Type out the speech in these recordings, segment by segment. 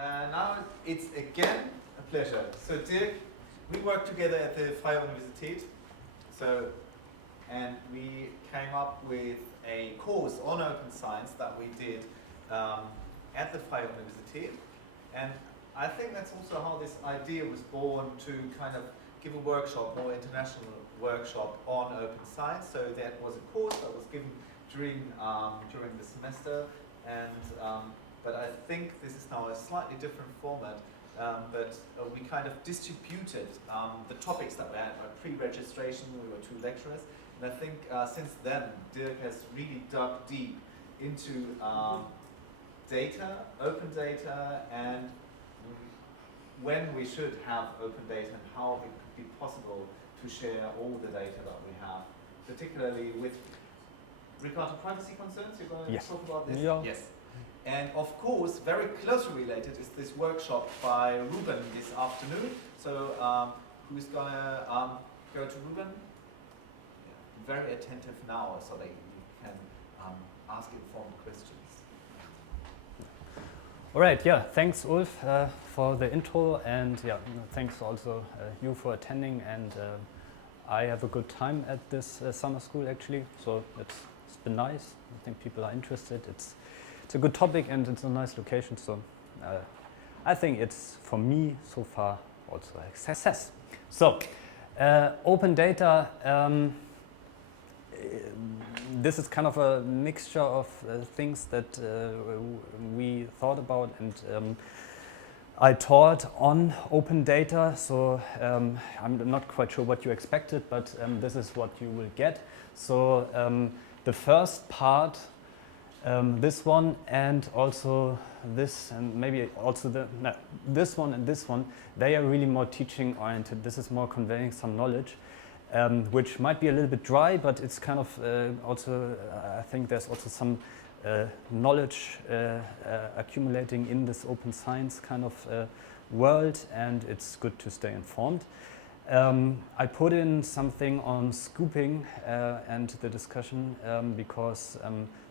Now it's again a pleasure. So Dirk, we worked together at the Freie Universität. And we came up with a course on open science that we did at the Freie Universität. And I think that's also how this idea was born, to kind of give a workshop, more international workshop on open science. So that was a course that was given during the semester, and but I think this is now a slightly different format. But we kind of distributed the topics that we had by pre-registration. We were 2 lecturers, and I think since then Dirk has really dug deep into data, open data, and when we should have open data and how it could be possible to share all the data that we have, particularly with regard to privacy concerns. You're going to talk about this? Yeah. Yes. And of course, very closely related is this workshop by Ruben this afternoon. So who's going to go to Ruben? Yeah. Very attentive now, so that you can ask informed questions. All right, yeah, thanks Ulf for the intro, and yeah, thanks also you for attending. And I have a good time at this summer school actually, so it's been nice. I think people are interested. It's a good topic and it's a nice location, so I think it's, for me so far, also a success. So open data, this is kind of a mixture of things that we thought about, and I taught on open data, so I'm not quite sure what you expected, but this is what you will get. So the first part, this one and also this, and maybe also this one and this one, they are really more teaching oriented. This is more conveying some knowledge, which might be a little bit dry, but it's kind of also, I think there's also some knowledge accumulating in this open science kind of world, and it's good to stay informed. I put in something on scooping and the discussion because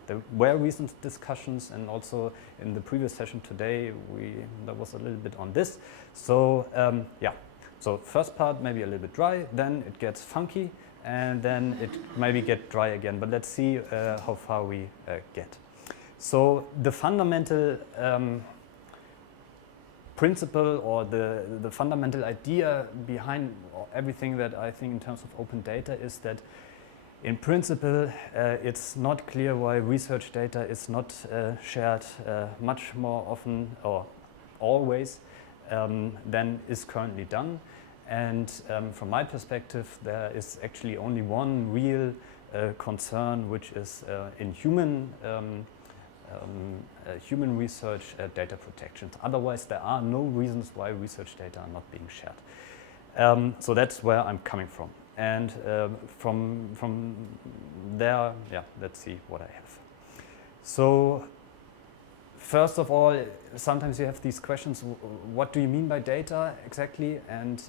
there were recent discussions, and also in the previous session today there was a little bit on this. So yeah, so first part maybe a little bit dry, then it gets funky, and then it maybe get dry again. But let's see how far we get. So the fundamental principle, or the fundamental idea behind everything that I think in terms of open data, is that in principle it's not clear why research data is not shared much more often or always than is currently done. And from my perspective, there is actually only one real concern, which is in human research data protections. Otherwise, there are no reasons why research data are not being shared. So that's where I'm coming from. And from there, yeah, let's see what I have. So first of all, sometimes you have these questions, what do you mean by data exactly? And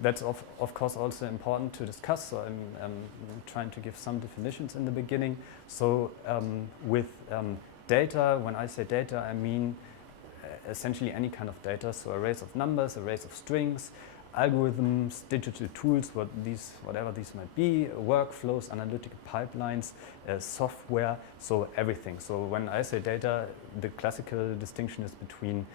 that's of course also important to discuss, so I'm trying to give some definitions in the beginning. So with data, when I say data, I mean essentially any kind of data, so arrays of numbers, arrays of strings, algorithms, digital tools, whatever these might be, workflows, analytical pipelines, software, so everything. So when I say data, the classical distinction is between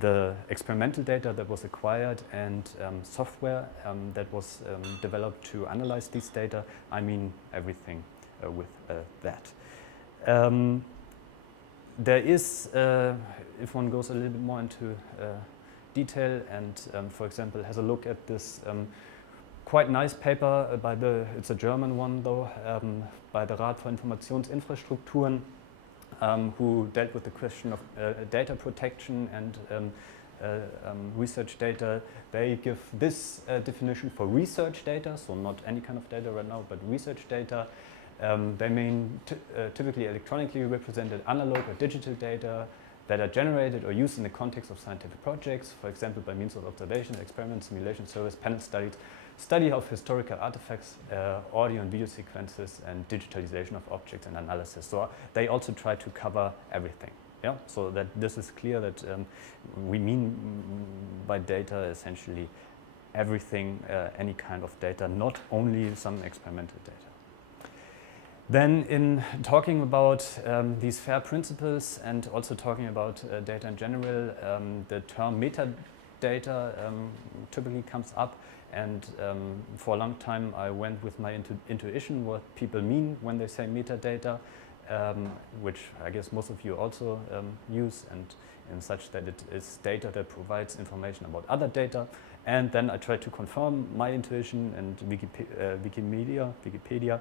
the experimental data that was acquired and software that was developed to analyze these data. I mean everything with that. There is, if one goes a little bit more into detail and, for example, has a look at this quite nice paper by it's a German one though, by the Rat für Informationsinfrastrukturen, who dealt with the question of data protection and research data. They give this definition for research data, so not any kind of data right now, but research data. They mean typically electronically represented analog or digital data that are generated or used in the context of scientific projects, for example, by means of observation, experiment, simulation, service, panel studies, study of historical artifacts, audio and video sequences, and digitalization of objects and analysis. So they also try to cover everything. yeah, so that this is clear that we mean by data essentially everything, any kind of data, not only some experimental data. Then in talking about these FAIR principles and also talking about data in general, the term metadata typically comes up, and for a long time I went with my intuition what people mean when they say metadata, which I guess most of you also use, and in such that it is data that provides information about other data. And then I tried to confirm my intuition, and Wikipedia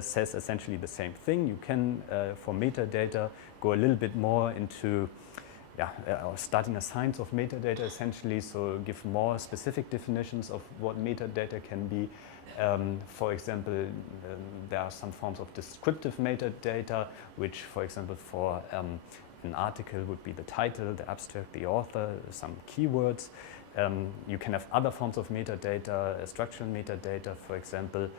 says essentially the same thing. You can, for metadata, go a little bit more into studying a science of metadata essentially, so give more specific definitions of what metadata can be. For example, there are some forms of descriptive metadata, which, for example, for an article would be the title, the abstract, the author, some keywords. You can have other forms of metadata, structural metadata, for example,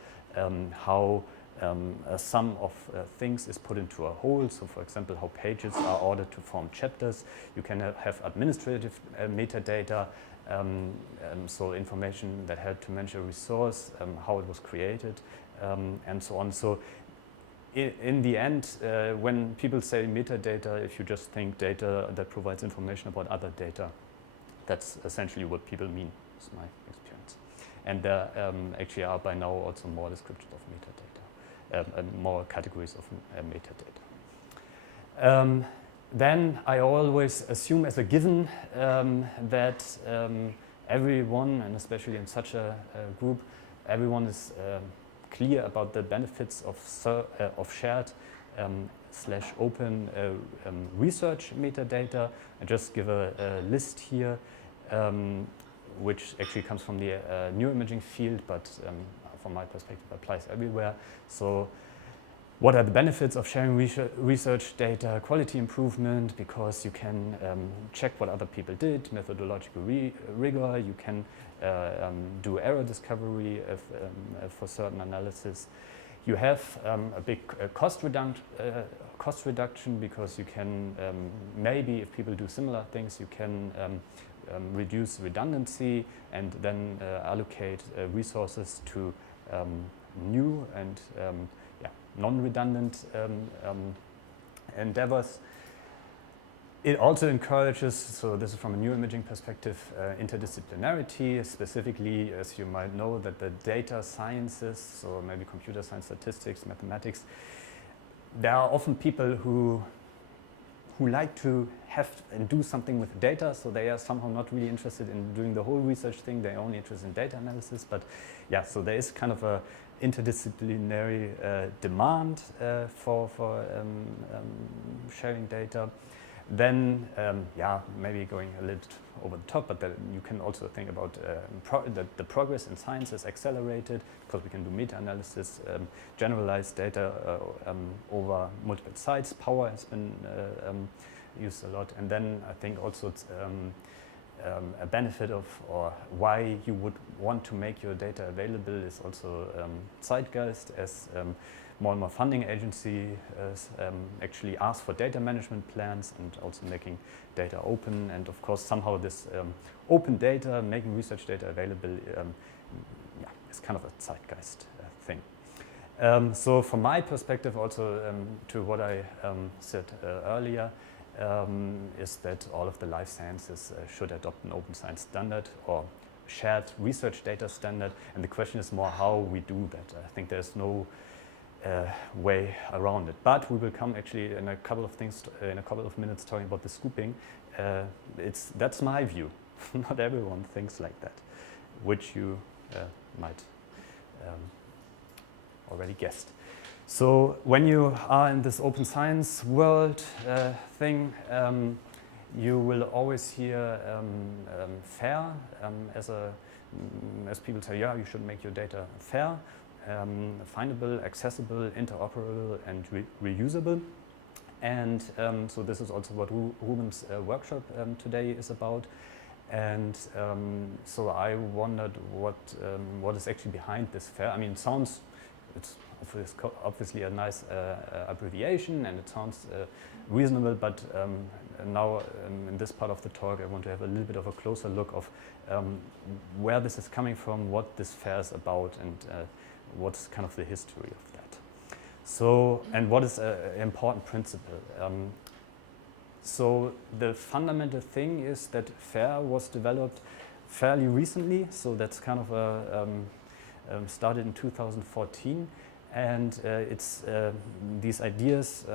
how a sum of things is put into a whole. So, for example, how pages are ordered to form chapters. You can have administrative metadata, so information that help to manage a resource, how it was created, and so on. So, in the end, when people say metadata, if you just think data that provides information about other data, that's essentially what people mean, is my experience. And there actually are by now also more descriptions of metadata, more categories of metadata. Then I always assume as a given that everyone, and especially in such a group, everyone is clear about the benefits of shared / open research metadata. I just give a list here, which actually comes from the neuroimaging field, but from my perspective applies everywhere. So what are the benefits of sharing research data? Quality improvement, because you can check what other people did, methodological rigor, you can do error discovery for certain analysis. You have a big cost reduction, because you can maybe, if people do similar things, you can reduce redundancy and then allocate resources to new and non-redundant endeavors. It also encourages, so this is from a neuroimaging perspective, interdisciplinarity, specifically, as you might know, that the data sciences, so maybe computer science, statistics, mathematics, there are often people who like to have and do something with data, so they are somehow not really interested in doing the whole research thing, they're only interested in data analysis. But yeah, so there is kind of a interdisciplinary demand for sharing data. Then, maybe going a little over the top, but you can also think about the progress in science is accelerated because we can do meta-analysis, generalized data over multiple sites. Power has been used a lot. And then I think also it's a benefit of, or why you would want to make your data available is also zeitgeist, as more and more funding agencies actually ask for data management plans and also making data open. And of course, somehow this open data, making research data available, is kind of a zeitgeist thing. So from my perspective also to what I said earlier, is that all of the life sciences should adopt an open science standard or shared research data standard. And the question is more how we do that. I think there's no way around it. But we will come actually in a couple of things, in a couple of minutes, talking about the scooping. That's my view. Not everyone thinks like that, which you might already guessed. So when you are in this open science world thing, you will always hear fair as people say, yeah, you should make your data fair, findable, accessible, interoperable, and reusable. And so this is also what Ruben's workshop today is about. And so I wondered what is actually behind this fair. I mean, it sounds it's obviously a nice abbreviation, and it sounds reasonable, but now in this part of the talk I want to have a little bit of a closer look of where this is coming from, what this fair is about, and what's kind of the history of that. So, and what is an important principle? So the fundamental thing is that FAIR was developed fairly recently, so that's kind of a started in 2014, and these ideas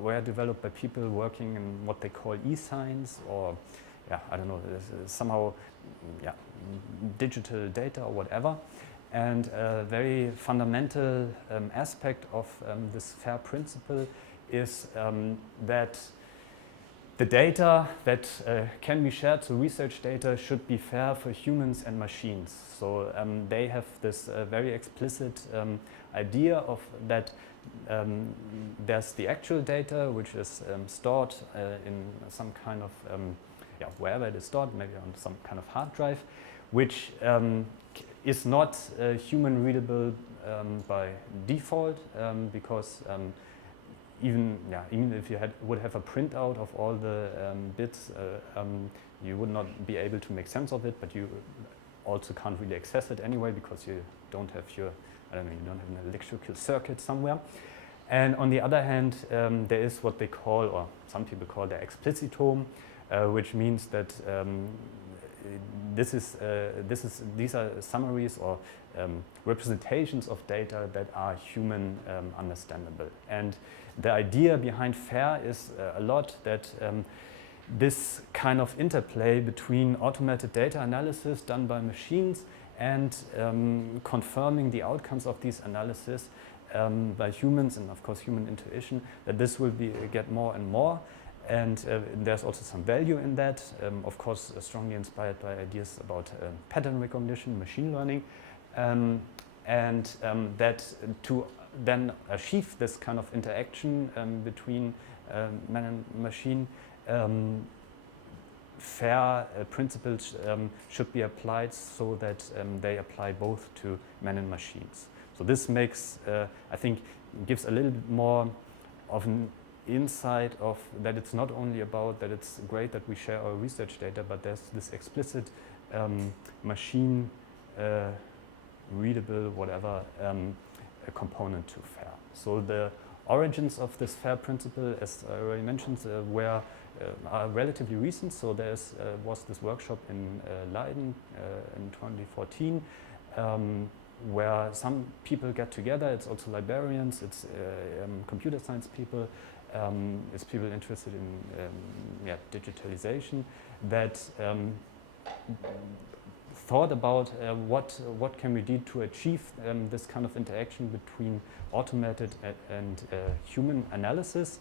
were developed by people working in what they call e-science, or I don't know, somehow digital data or whatever. And a very fundamental aspect of this FAIR principle is that the data that can be shared, so research data, should be fair for humans and machines. So they have this very explicit idea of that there's the actual data, which is stored in some kind of, wherever it is stored, maybe on some kind of hard drive, which is not human readable by default, because even if you would have a printout of all the bits, you would not be able to make sense of it, but you also can't really access it anyway because you don't have you don't have an electrical circuit somewhere. And on the other hand, there is what they call, or some people call, the explicitome, which means that these are summaries or representations of data that are human understandable. And the idea behind FAIR is a lot that this kind of interplay between automated data analysis done by machines and confirming the outcomes of these analysis by humans, and of course human intuition, that this will get more and more. And there's also some value in that, of course strongly inspired by ideas about pattern recognition, machine learning, and that to then achieve this kind of interaction between man and machine, FAIR principles should be applied so that they apply both to men and machines. So this makes, I think, gives a little bit more of an insight of that it's not only about that it's great that we share our research data, but there's this explicit machine readable, whatever, a component to FAIR. So the origins of this FAIR principle, as I already mentioned, are relatively recent. So there was this workshop in Leiden in 2014, where some people get together. It's also librarians, it's computer science people, it's people interested in digitalization, that thought about what can we do to achieve this kind of interaction between automated and human analysis.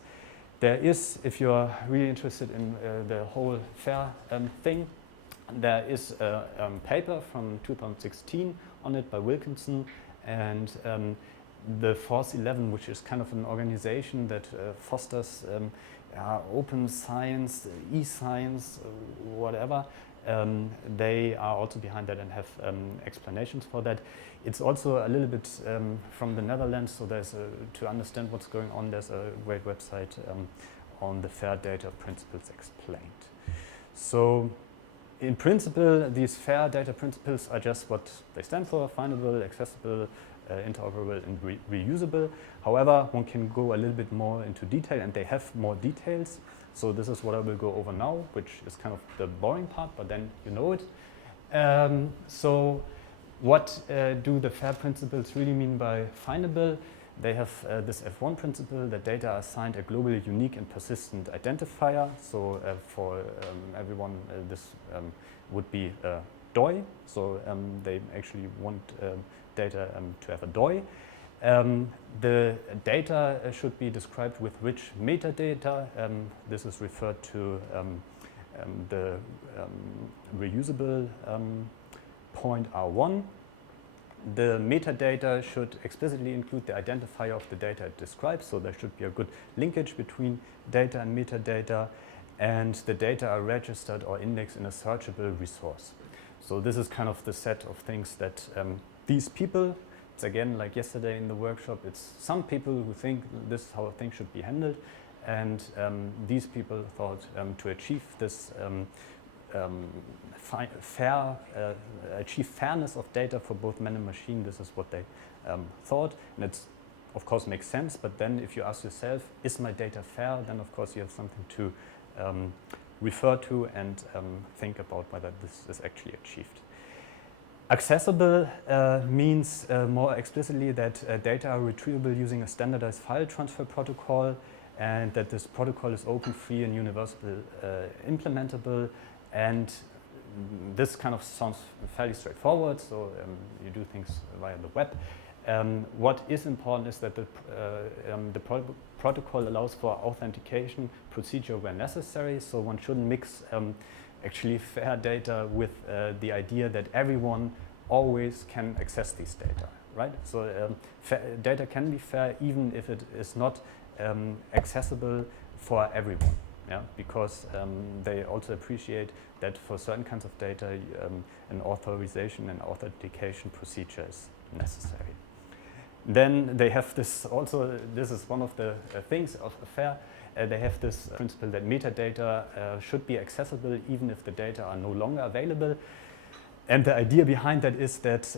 There is, if you're really interested in the whole FAIR thing, there is a paper from 2016 on it by Wilkinson, and the Force 11, which is kind of an organization that fosters open science, e-science, whatever. They are also behind that and have explanations for that. It's also a little bit from the Netherlands, so there's to understand what's going on, there's a great website on the FAIR data principles explained. So in principle, these FAIR data principles are just what they stand for: findable, accessible, interoperable, and reusable. However, one can go a little bit more into detail, and they have more details. So this is what I will go over now, which is kind of the boring part, but then you know it. So what do the FAIR principles really mean by findable? They have this F1 principle that data are assigned a globally unique and persistent identifier. So for everyone, this would be DOI. So they actually want data to have a DOI. The data should be described with rich metadata. This is referred to the reusable point R1. The metadata should explicitly include the identifier of the data it describes, so there should be a good linkage between data and metadata, and the data are registered or indexed in a searchable resource. So this is kind of the set of things that these people it's again like yesterday in the workshop, it's some people who think this is how things should be handled, and these people thought to achieve this achieve fairness of data for both man and machine, this is what they thought, and it's of course makes sense, but then if you ask yourself, is my data fair, then of course you have something to refer to and think about whether this is actually achieved. Accessible means more explicitly that data are retrievable using a standardized file transfer protocol, and that this protocol is open, free, and universally implementable. And this kind of sounds fairly straightforward, so you do things via the web. What is important is that the protocol allows for authentication procedure where necessary, so one shouldn't mix actually fair data with the idea that everyone always can access these data, right? So data can be fair even if it is not accessible for everyone, yeah? Because they also appreciate that for certain kinds of data an authorization and authentication procedure is necessary. Then they have this also, this is one of the things of FAIR, they have this principle that metadata should be accessible even if the data are no longer available. And the idea behind that is that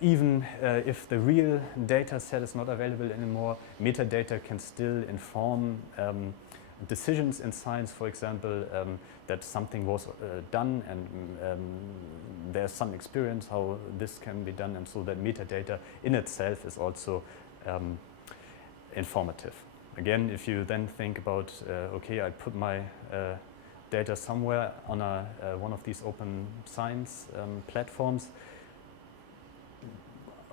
even if the real data set is not available anymore, metadata can still inform decisions in science, for example, that something was done and there's some experience how this can be done, and so that metadata in itself is also informative. Again, if you then think about, okay, I put my data somewhere on one of these open science platforms,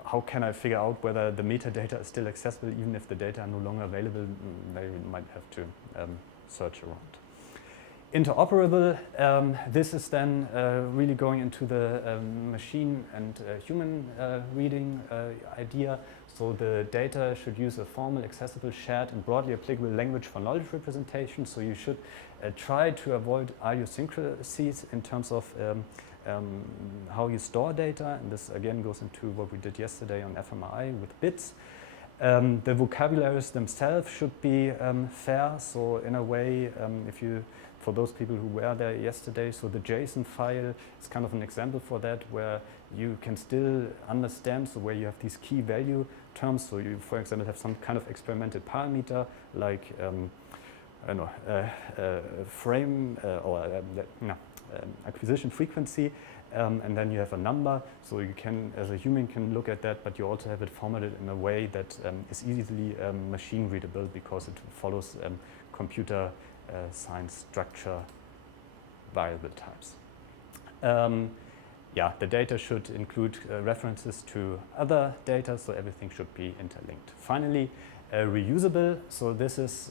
how can I figure out whether the metadata is still accessible even if the data are no longer available? They might have to search around. Interoperable, this is then really going into the machine and human reading idea. So the data should use a formal, accessible, shared and broadly applicable language for knowledge representation. So you should try to avoid idiosyncrasies in terms of how you store data, and this again goes into what we did yesterday on fMRI with bits. The vocabularies themselves should be fair, so in a way, for those people who were there yesterday, so the JSON file is kind of an example for that, where you can still understand, so where you have these key value terms, so you, for example, have some kind of experimental parameter, like I don't know, frame acquisition frequency, and then you have a number, so you can, as a human, can look at that, but you also have it formatted in a way that is easily machine readable because it follows computer science structure variable types. Yeah, the data should include references to other data, so everything should be interlinked. Finally, reusable, so this is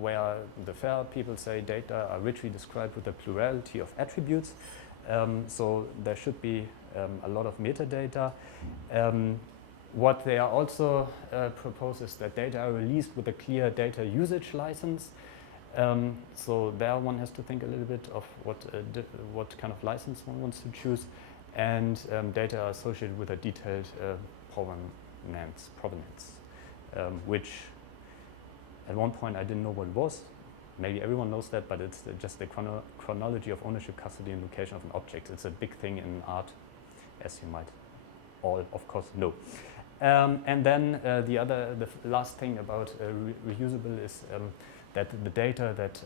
where the FAIR people say data are richly described with a plurality of attributes. So there should be a lot of metadata. What they are also propose is that data are released with a clear data usage license. So there one has to think a little bit of what kind of license one wants to choose, and data are associated with a detailed provenance, which at one point I didn't know what it was. Maybe everyone knows that, but it's just the chronology of ownership, custody, and location of an object. It's a big thing in art, as you might all, of course, know. And then the last thing about reusable is that the data that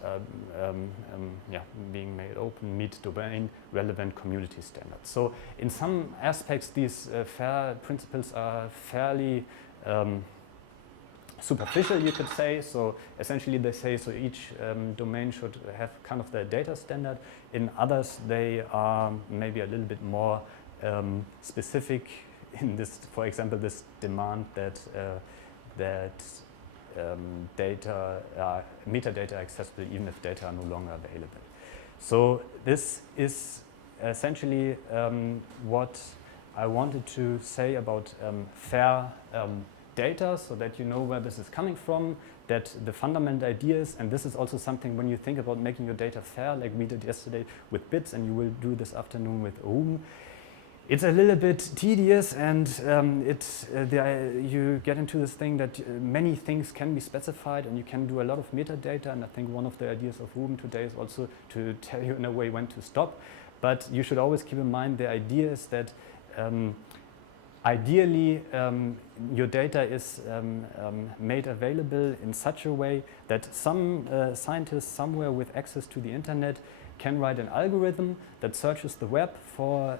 being made open meet domain relevant community standards. So in some aspects, these FAIR principles are fairly superficial, you could say. So essentially they say, so each domain should have kind of their data standard. In others, they are maybe a little bit more specific in this, for example, this demand that metadata are accessible even if data are no longer available. So this is essentially what I wanted to say about FAIR data, so that you know where this is coming from, that the fundamental ideas, and this is also something when you think about making your data fair, like we did yesterday with bits, and you will do this afternoon with OOM, it's a little bit tedious, and you get into this thing that many things can be specified and you can do a lot of metadata, and I think one of the ideas of Ruben today is also to tell you in a way when to stop. But you should always keep in mind the idea is that ideally your data is made available in such a way that some scientist somewhere with access to the internet can write an algorithm that searches the web for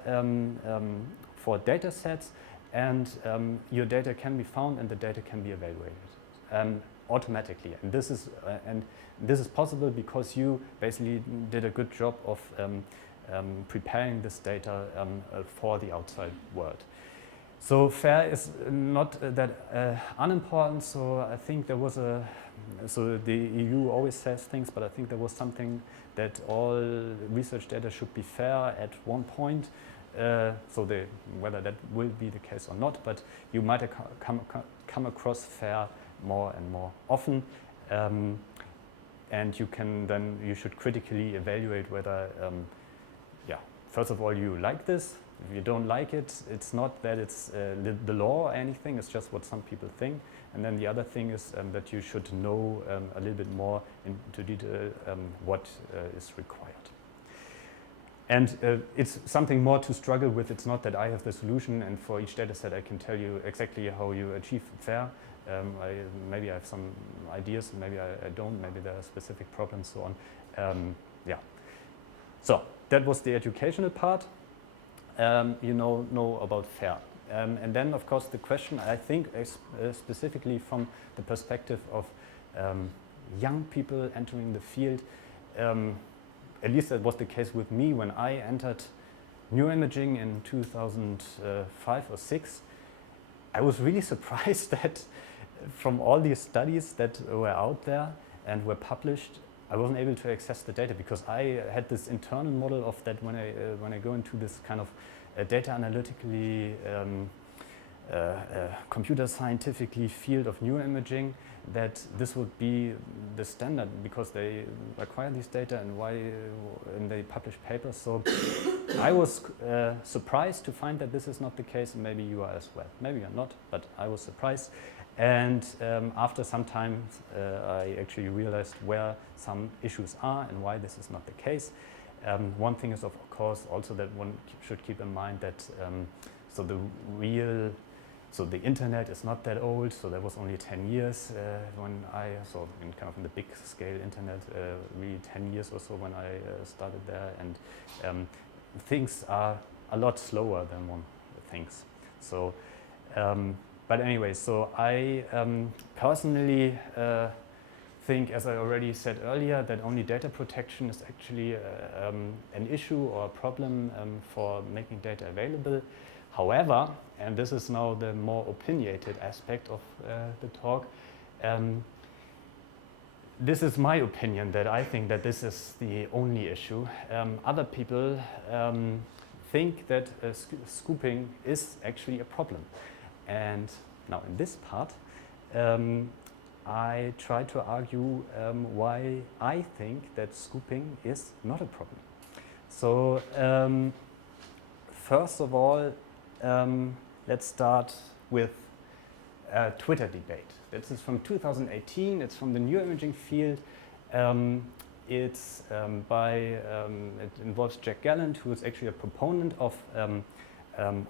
data sets, and your data can be found and the data can be evaluated automatically. And this is possible because you basically did a good job of preparing this data for the outside world. So FAIR is not that unimportant. So I think there was so the EU always says things, but I think there was something that all research data should be fair at one point. So whether that will be the case or not, but you might come across FAIR more and more often. And you should critically evaluate whether, first of all, you like this. If you don't like it, it's not that it's the law or anything, it's just what some people think. And then the other thing is that you should know a little bit more into detail what is required. And it's something more to struggle with. It's not that I have the solution and for each data set I can tell you exactly how you achieve FAIR. Maybe I have some ideas, maybe I don't, maybe there are specific problems, so on. So that was the educational part. You know about FAIR. And then, of course, the question, I think, is specifically from the perspective of young people entering the field. At least that was the case with me when I entered neuroimaging in 2005 or 6. I was really surprised that from all these studies that were out there and were published, I wasn't able to access the data because I had this internal model of that when I go into this kind of data analytically, computer scientifically field of neuroimaging, that this would be the standard because they acquire these data and they publish papers. So I was surprised to find that this is not the case, and maybe you are as well. Maybe you're not, but I was surprised. And after some time, I actually realized where some issues are and why this is not the case. One thing is, of course, also that one should keep in mind that so the internet is not that old. So there was only 10 years when in kind of in the big scale internet, really 10 years or so when I started there, and things are a lot slower than one thinks. So. But anyway, so I personally think, as I already said earlier, that only data protection is actually an issue or a problem for making data available. However, and this is now the more opinionated aspect of the talk, this is my opinion, that I think that this is the only issue. Other people think that scooping is actually a problem. And now in this part, I try to argue why I think that scooping is not a problem. So first of all, let's start with a Twitter debate. This is from 2018. It's from the neuroimaging field. It involves Jack Gallant, who is actually a proponent of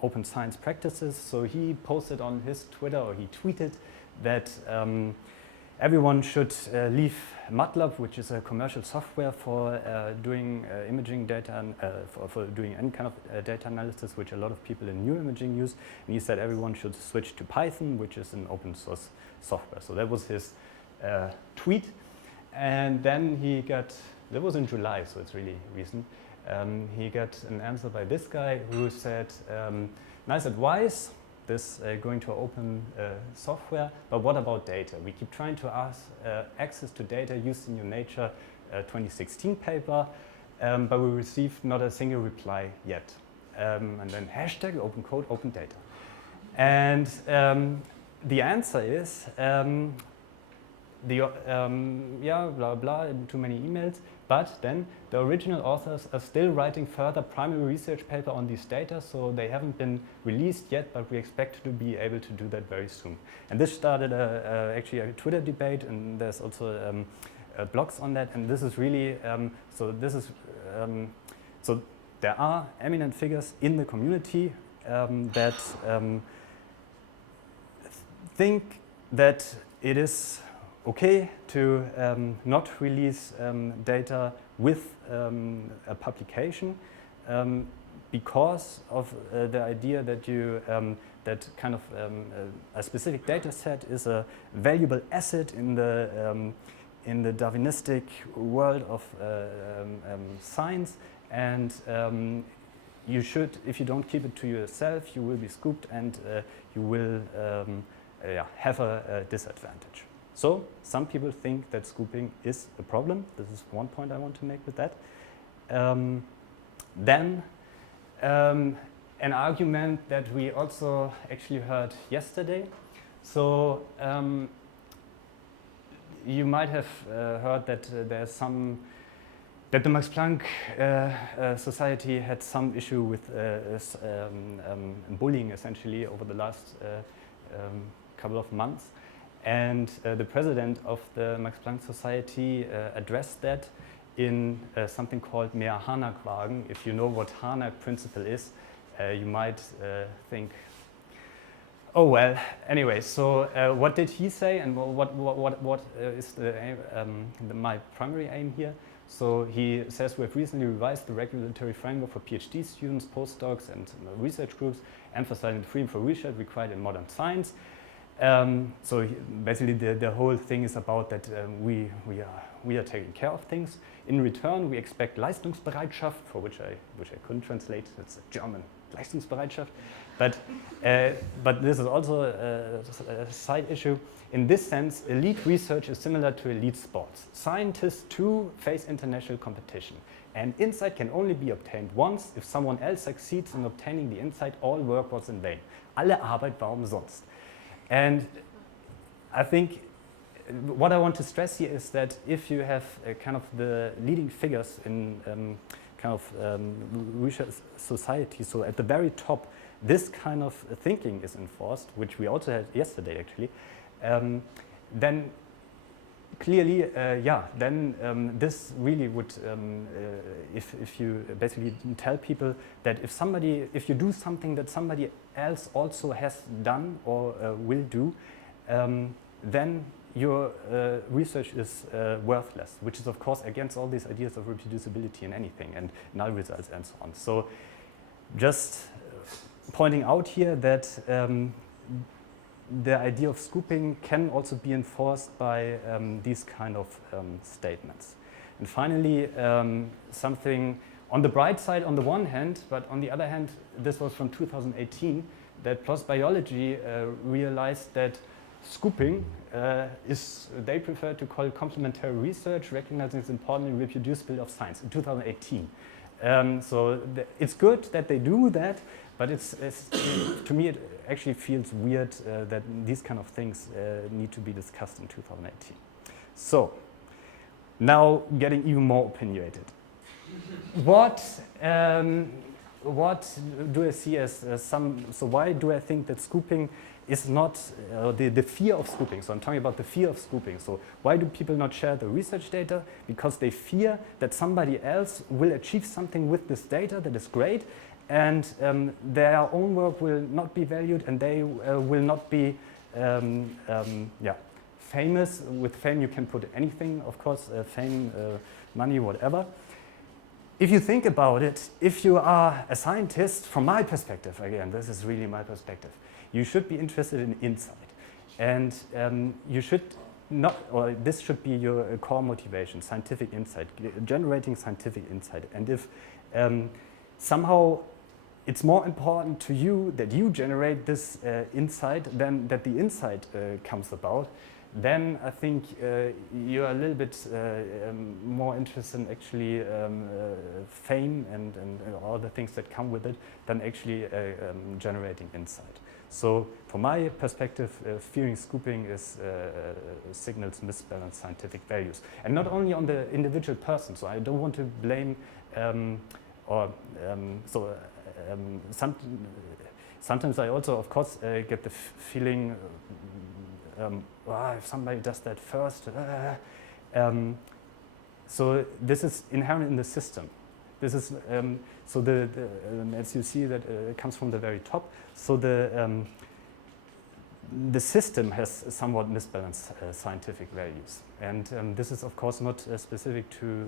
open science practices. So he posted on his Twitter, or he tweeted that everyone should leave MATLAB, which is a commercial software for doing imaging data and for doing any kind of data analysis, which a lot of people in neuroimaging use. And he said everyone should switch to Python, which is an open source software. So that was his tweet. And then that was in July, so it's really recent. He got an answer by this guy who said, nice advice, this going to open software, but what about data? We keep trying to ask access to data used in your Nature 2016 paper, but we received not a single reply yet. And then hashtag open code, open data. And the answer is, yeah, blah blah, too many emails. But then the original authors are still writing further primary research paper on these data, so they haven't been released yet, but we expect to be able to do that very soon. And this started actually a Twitter debate, and there's also blogs on that. And this is really so there are eminent figures in the community that think that it is okay to not release data with a publication because of the idea that you that kind of a specific data set is a valuable asset in the Darwinistic world of science, and you should, if you don't keep it to yourself, you will be scooped and you will have a disadvantage. So some people think that scooping is a problem. This is one point I want to make with that. Then an argument that we also actually heard yesterday. So you might have heard that there's some that the Max Planck Society had some issue with bullying essentially over the last couple of months. And the president of the Max Planck Society addressed that in something called Mehr Harnack Wagen. If you know what Harnack principle is, you might think, oh well. Anyway, so what did he say, and what is my primary aim here? So he says we have recently revised the regulatory framework for PhD students, postdocs, and research groups, emphasizing freedom for research required in modern science. So basically the whole thing is about that we are taking care of things. In return, we expect Leistungsbereitschaft, for which I couldn't translate. It's a German Leistungsbereitschaft, but this is also a side issue. In this sense, elite research is similar to elite sports. Scientists too face international competition, and insight can only be obtained once. If someone else succeeds in obtaining the insight, all work was in vain. Alle Arbeit war umsonst. And I think what I want to stress here is that if you have kind of the leading figures in research society, so at the very top, this kind of thinking is enforced, which we also had yesterday actually, then clearly, this really would, if you basically tell people that if you do something that somebody else also has done or will do, then your research is worthless, which is of course against all these ideas of reproducibility in anything and null results and so on. So just pointing out here that the idea of scooping can also be enforced by these kind of statements. And finally, something on the bright side on the one hand, but on the other hand, this was from 2018, that PLOS Biology realized that scooping they prefer to call complementary research, recognizing its importance in reproducibility of science in 2018. So it's good that they do that, but it's to me it actually feels weird that these kind of things need to be discussed in 2018. So now getting even more opinionated. What do I see as so why do I think that scooping is not the fear of scooping? So I'm talking about the fear of scooping. So why do people not share the research data? Because they fear that somebody else will achieve something with this data that is great, and their own work will not be valued, and they will not be famous. With fame you can put anything, of course, fame, money, whatever. If you think about it, if you are a scientist, from my perspective, again, this is really my perspective, you should be interested in insight. And you should not, or this should be your core motivation, scientific insight, generating scientific insight. And if somehow it's more important to you that you generate this insight than that the insight comes about, then I think you're a little bit more interested in actually fame and all the things that come with it than actually generating insight. So from my perspective, fearing scooping is signals misbalanced scientific values. And not only on the individual person, so I don't want to blame sometimes I also, of course, get the feeling, if somebody does that first, so this is inherent in the system. This is so as you see that it comes from the very top. So the system has somewhat misbalanced scientific values, and this is of course not specific to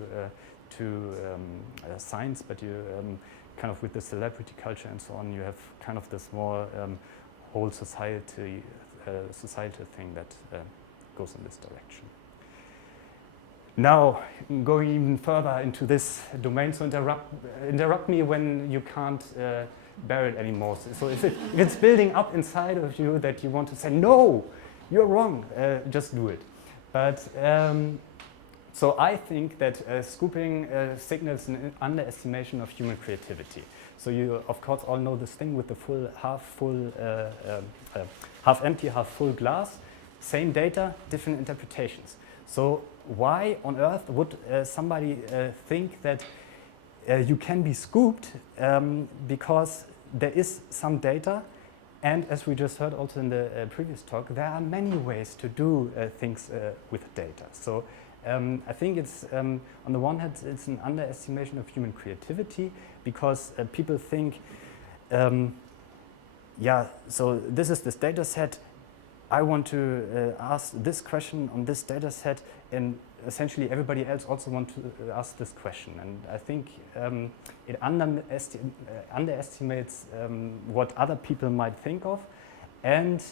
science, but you kind of with the celebrity culture and so on, you have kind of this more whole societal thing that goes in this direction. Now, going even further into this domain, so interrupt me when you can't bear it anymore. So if it's building up inside of you that you want to say, no, you're wrong, just do it. But so I think that scooping signals an underestimation of human creativity. So you, of course, all know this thing with the half empty, half full glass. Same data, different interpretations. So why on earth would somebody think that you can be scooped because there is some data, and as we just heard also in the previous talk, there are many ways to do things with data. So I think it's, on the one hand, it's an underestimation of human creativity, because people think, so this is this data set, I want to ask this question on this data set, and essentially everybody else also wants to ask this question. And I think it underestimates what other people might think of, and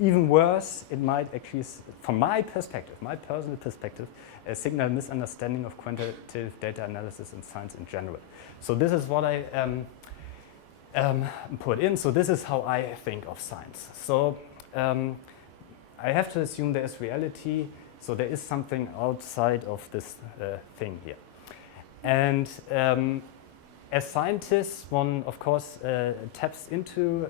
even worse, it might actually, from my perspective, my personal perspective, signal misunderstanding of quantitative data analysis in science in general. So this is what I put in. So this is how I think of science. So I have to assume there is reality, so there is something outside of this thing here. And as scientists, one of course taps into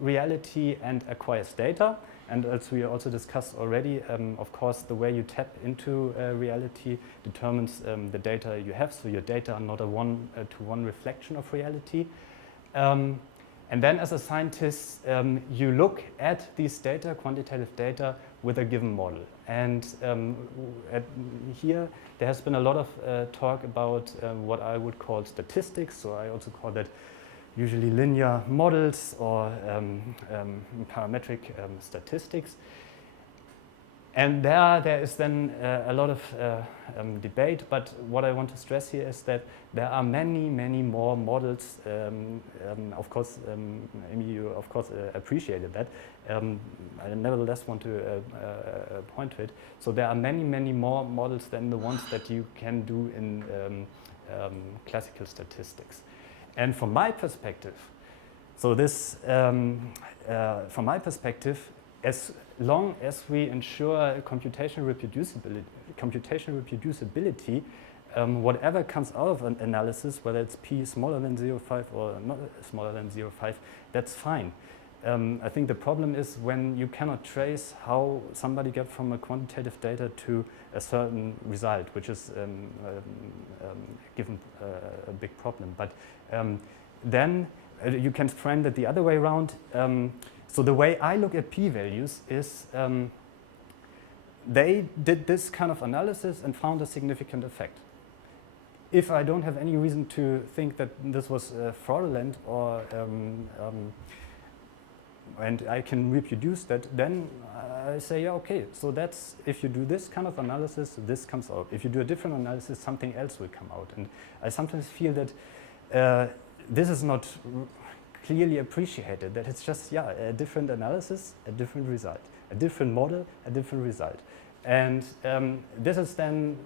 reality and acquires data. And as we also discussed already, of course, the way you tap into reality determines the data you have. So your data are not a one-to-one reflection of reality. And then as a scientist, you look at these data, quantitative data, with a given model. And here there has been a lot of talk about what I would call statistics. So I also call that usually linear models or parametric statistics. And there is then a lot of debate, but what I want to stress here is that there are many, many more models. Of course, Amy, you of course appreciated that. I nevertheless want to point to it. So there are many, many more models than the ones that you can do in classical statistics. And from my perspective, so this, from my perspective, as long as we ensure computational reproducibility, whatever comes out of an analysis, whether it's p smaller than 0.5 or not smaller than 0.5, that's fine. I think the problem is when you cannot trace how somebody got from a quantitative data to a certain result, which is given a big problem. But then you can frame that the other way around. So the way I look at p-values is they did this kind of analysis and found a significant effect. If I don't have any reason to think that this was fraudulent or and I can reproduce that, then I say, yeah, okay, so that's, if you do this kind of analysis, this comes out. If you do a different analysis, something else will come out. And I sometimes feel that this is not clearly appreciated, that it's just, yeah, a different analysis, a different result, a different model, a different result. And this is then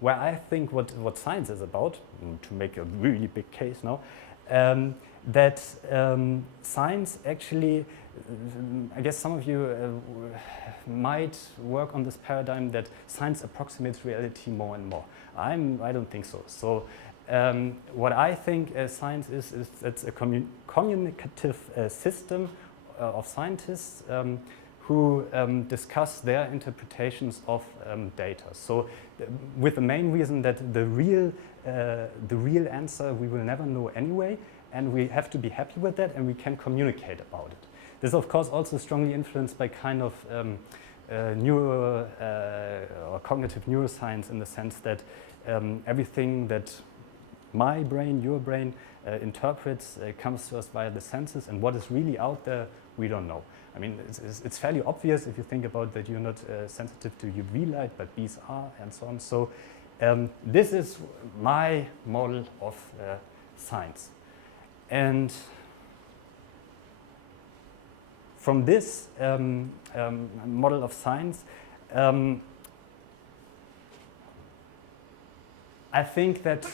where I think what science is about, to make a really big case now, that science actually, I guess some of you might work on this paradigm that science approximates reality more and more. I don't think so. So What I think science is it's a communicative system of scientists who discuss their interpretations of data. So, with the main reason that the real answer we will never know anyway, and we have to be happy with that, and we can communicate about it. This is, of course, also strongly influenced by kind of neuro or cognitive neuroscience, in the sense that everything that my brain, your brain interprets comes to us via the senses, and what is really out there, we don't know. I mean, it's fairly obvious if you think about that you're not sensitive to UV light, but bees are, and so on. So this is my model of science. And from this model of science, I think that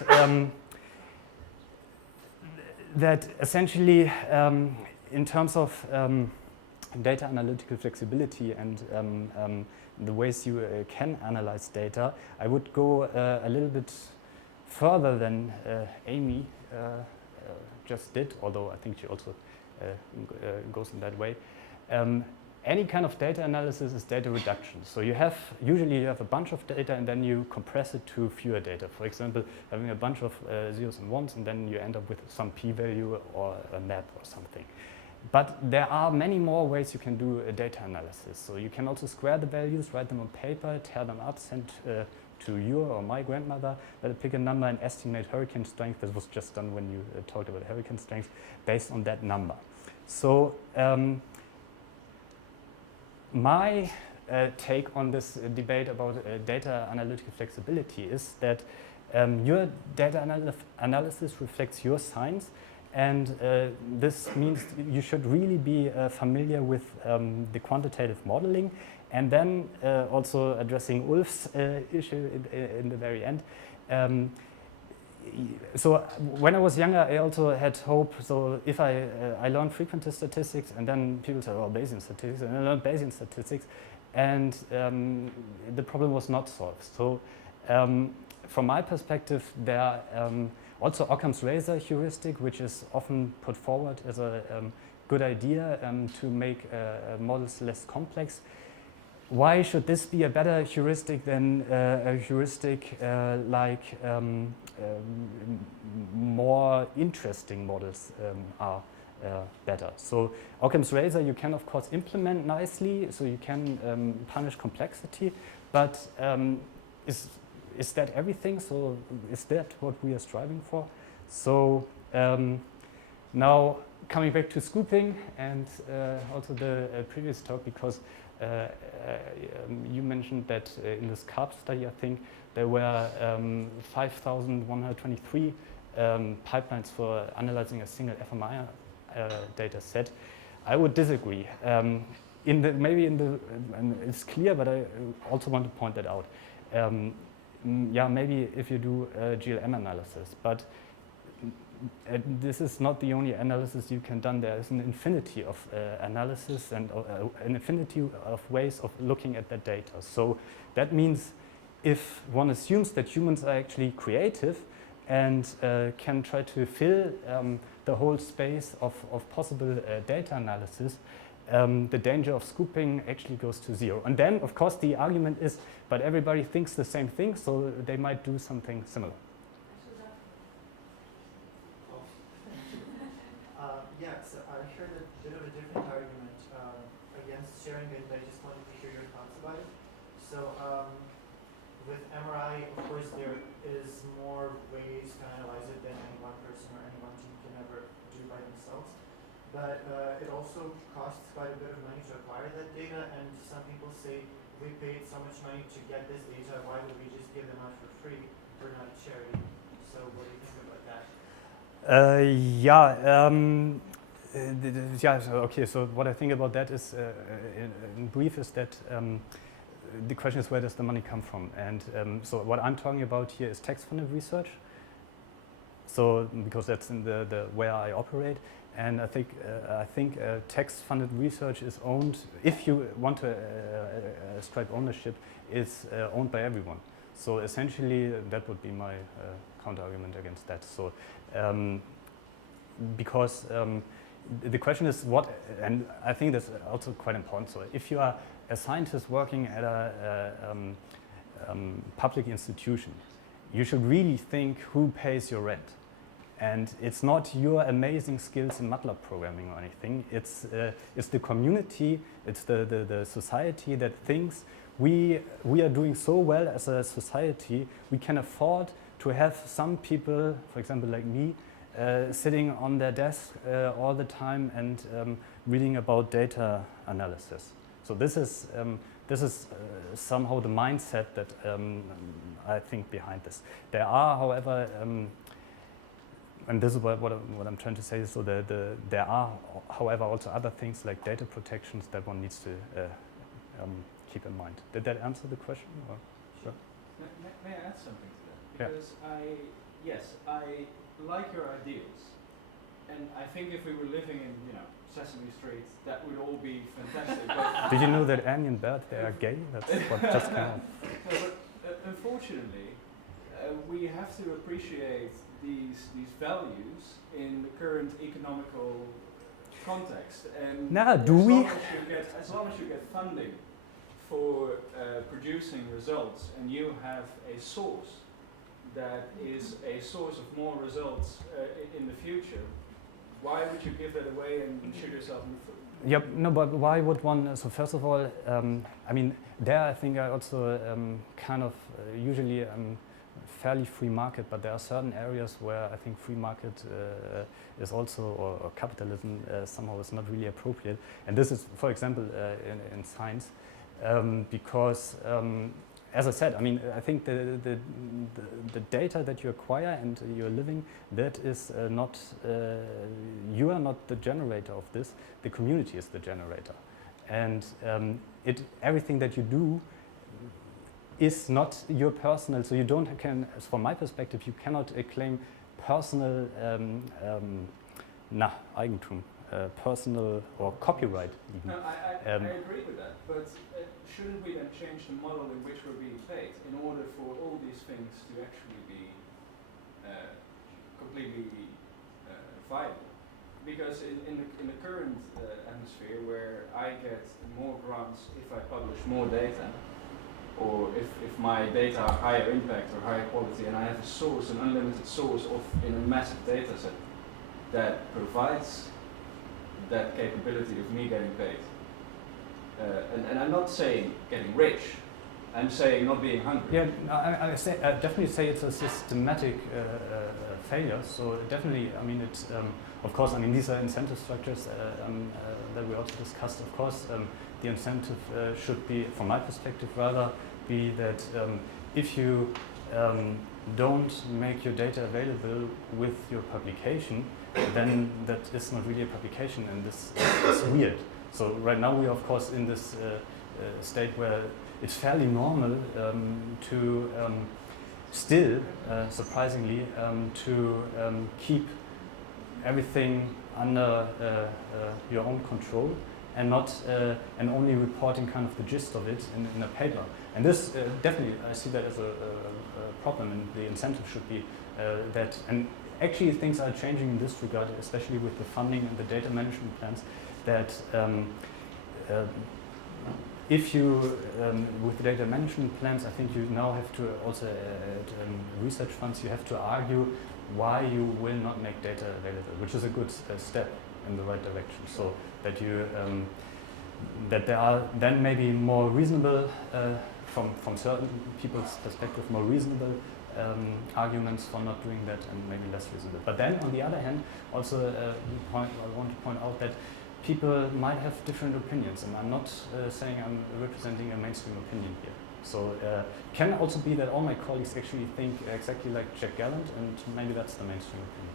that essentially, in terms of data analytical flexibility and the ways you can analyze data, I would go a little bit further than Amy just did, although I think she also goes in that way. Any kind of data analysis is data reduction. So usually you have a bunch of data and then you compress it to fewer data. For example, having a bunch of zeros and ones, and then you end up with some p-value or a map or something. But there are many more ways you can do a data analysis. So you can also square the values, write them on paper, tear them up, send to your or my grandmother, let it pick a number and estimate hurricane strength. This was just done when you talked about hurricane strength, based on that number. So my take on this debate about data analytical flexibility is that your data analysis reflects your science, and this means you should really be familiar with the quantitative modeling, and then also addressing Ulf's issue in the very end. So when I was younger, I also had hope. So if I learned frequentist statistics, and then people said, "Oh, Bayesian statistics," and I learned Bayesian statistics, and the problem was not solved. So from my perspective, there also Occam's razor heuristic, which is often put forward as a good idea to make models less complex. Why should this be a better heuristic than a heuristic like more interesting models are better? So Occam's razor you can of course implement nicely, so you can punish complexity, but is that everything? So is that what we are striving for? So now coming back to scooping and also the previous talk, because you mentioned that in this CARP study, I think, there were 5,123 pipelines for analyzing a single fMRI data set. I would disagree. It's clear, but I also want to point that out. Yeah, maybe if you do GLM analysis, but this is not the only analysis you can do. There is an infinity of analysis and an infinity of ways of looking at that data. So that means if one assumes that humans are actually creative and can try to fill the whole space of possible data analysis, the danger of scooping actually goes to zero. And then, of course, the argument is, but everybody thinks the same thing, so they might do something similar. Yeah, so I heard a bit of a different argument against sharing it, but I just wanted to hear your thoughts about it. So with MRI, of course, there is more ways to analyze it than any one person or any one team can ever do by themselves. But it also costs quite a bit of money to acquire that data, and some people say, we paid so much money to get this data, why would we just give them out for free? We're not a charity. So what do you think about that? Okay, so what I think about that is, in brief, is that the question is, where does the money come from? And so what I'm talking about here is tax-funded research. So because that's in the where I operate, and I think tax-funded research is owned, if you want to stripe ownership, is owned by everyone. So essentially, that would be my counter argument against that. So because the question is what, and I think that's also quite important. So if you are a scientist working at a public institution, you should really think who pays your rent. And it's not your amazing skills in MATLAB programming or anything. It's the community, it's the society that thinks we are doing so well as a society, we can afford to have some people, for example like me, sitting on their desk all the time and reading about data analysis. So this is somehow the mindset that I think behind this. There are, however, and this is what I'm trying to say. So there are, however, also other things like data protections that one needs to keep in mind. Did that answer the question? Or? Sure. May I add something to that? Yeah. Because I like your ideals, and I think if we were living in Sesame Street, that would all be fantastic. But did you know that Annie and Bert, they are gay? That's what just came out. No, but unfortunately, we have to appreciate these values in the current economical context. And Nah, do we? As long as you get funding for producing results, and you have a source that is a source of more results in the future, why would you give that away and shoot yourself in the foot? Yep, no, but why would one? So first of all, I mean, there I think I also kind of usually fairly free market, but there are certain areas where I think free market is also, or capitalism somehow is not really appropriate. And this is, for example, in science, because as I said, I mean, I think the data that you acquire and you're living, that is not, you are not the generator of this, the community is the generator. And everything that you do is not your personal, so you don't, from my perspective, you cannot claim personal Eigentum, personal or copyright even. No, I agree with that, but shouldn't we then change the model in which we're being paid in order for all these things to actually be completely viable? Because in the current atmosphere, where I get more grants if I publish more data, or if my data are higher impact or higher quality, and I have a source, an unlimited source in a massive data set that provides that capability of me getting paid. And I'm not saying getting rich, I'm saying not being hungry. Yeah, I definitely say it's a systematic failure. So definitely, I mean, it's, of course, I mean, these are incentive structures that we also discussed. Of course, the incentive should be, from my perspective, rather be that if you don't make your data available with your publication, then that is not really a publication, and this is weird. So right now we are, of course, in this state where it's fairly normal to still, surprisingly, to keep everything under your own control and not and only reporting kind of the gist of it in a paper. And this definitely, I see that as a problem, and the incentive should be that. And actually, things are changing in this regard, especially with the funding and the data management plans. That if you, with data management plans, I think you now have to also at research funds, you have to argue why you will not make data available, which is a good step in the right direction. So that you that there are then maybe more reasonable, from certain people's perspective, more reasonable arguments for not doing that, and maybe less reasonable. But then, on the other hand, also I want to point out that people might have different opinions, and I'm not saying I'm representing a mainstream opinion here. So can also be that all my colleagues actually think exactly like Jack Gallant, and maybe that's the mainstream opinion.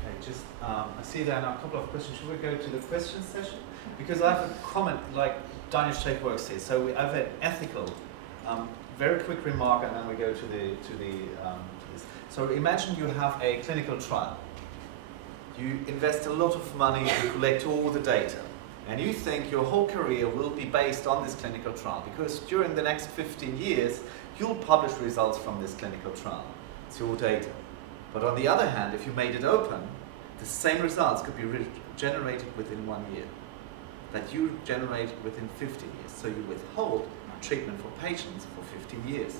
Okay, just I see there are a couple of questions. Should we go to the question session? Because I have a comment, like Daniel Streeck works here. So we have an ethical, very quick remark, and then we go to this. So imagine you have a clinical trial. You invest a lot of money to collect all the data, and you think your whole career will be based on this clinical trial, because during the next 15 years, you'll publish results from this clinical trial. It's your data. But on the other hand, if you made it open, the same results could be generated within 1 year that you generated within 15 years. So you withhold treatment for patients for 15 years.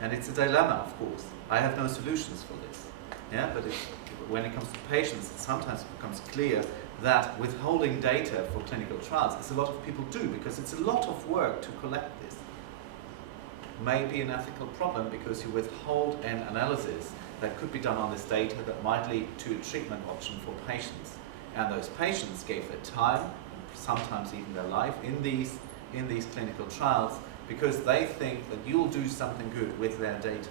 And it's a dilemma, of course. I have no solutions for this. Yeah, but when it comes to patients, it sometimes becomes clear that withholding data for clinical trials, as a lot of people do, because it's a lot of work to collect this, may be an ethical problem because you withhold an analysis that could be done on this data that might lead to a treatment option for patients. And those patients gave their time, sometimes even their life, in these clinical trials because they think that you'll do something good with their data.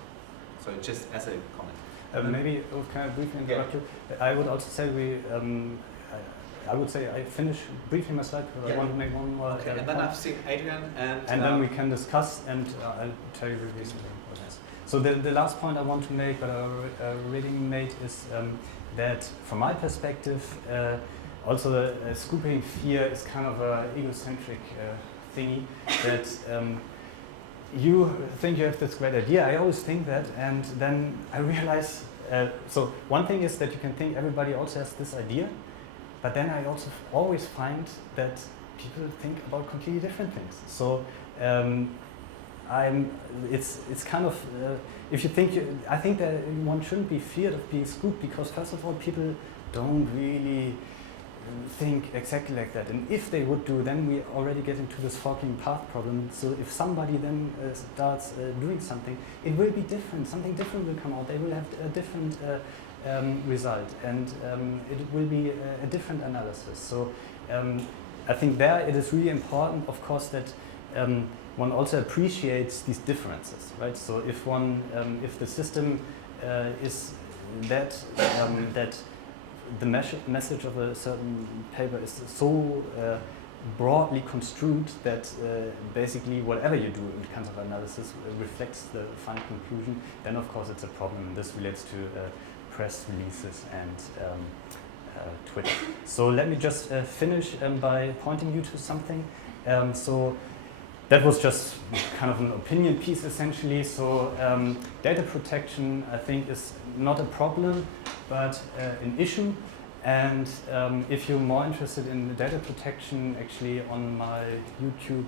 So just as a comment. Maybe can I briefly interrupt you? I would also say I would say I finish briefly my slide because I want to make one more. Okay, and then I've seen Adrian and then we can discuss and I'll tell you recently what it is. So the last point I want to make, but I already made, is that from my perspective, also scooping fear is kind of an egocentric thingy that you think you have this great idea. I always think that, and then I realize, so one thing is that you can think everybody also has this idea, but then I also always find that people think about completely different things. So it's kind of, if you think, I think that one shouldn't be feared of being scooped because first of all, people don't really think exactly like that. And if they would do, then we already get into this forking path problem. So if somebody then starts doing something, it will be different. Something different will come out. They will have a different result, and it will be a different analysis. So I think there it is really important, of course, that one also appreciates these differences, right? So if one, if the system is that that the message of a certain paper is so broadly construed that basically whatever you do in kinds of analysis reflects the final conclusion, then of course it's a problem. And this relates to press releases and Twitter. So let me just finish by pointing you to something. So that was just kind of an opinion piece essentially. So data protection, I think, is not a problem, but an issue. And if you're more interested in data protection, actually on my YouTube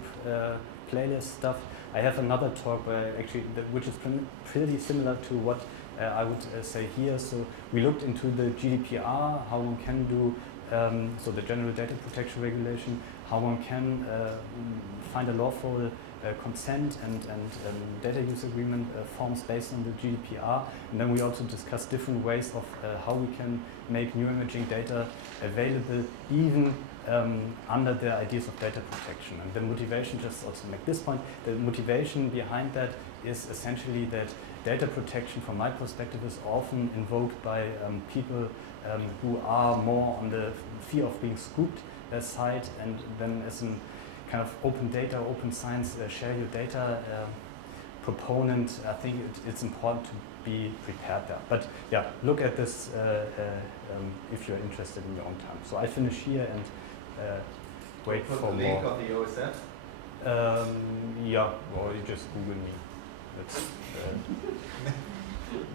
playlist stuff, I have another talk where actually, which is pretty similar to what I would say here. So we looked into the GDPR, how one can do, so the General Data Protection Regulation, how one can find a lawful consent and data use agreement forms based on the GDPR. And then we also discussed different ways of how we can make neuroimaging data available even under the ideas of data protection. And the motivation, just also make this point, the motivation behind that is essentially that data protection, from my perspective, is often invoked by people who are more on the fear of being scooped side, and then as an kind of open data, open science, share your data proponent, I think it's important to be prepared there. But yeah, look at this if you're interested in your own time. So I finish here and wait for more. Put the link of the OSF? Yeah, or you just Google me. That's,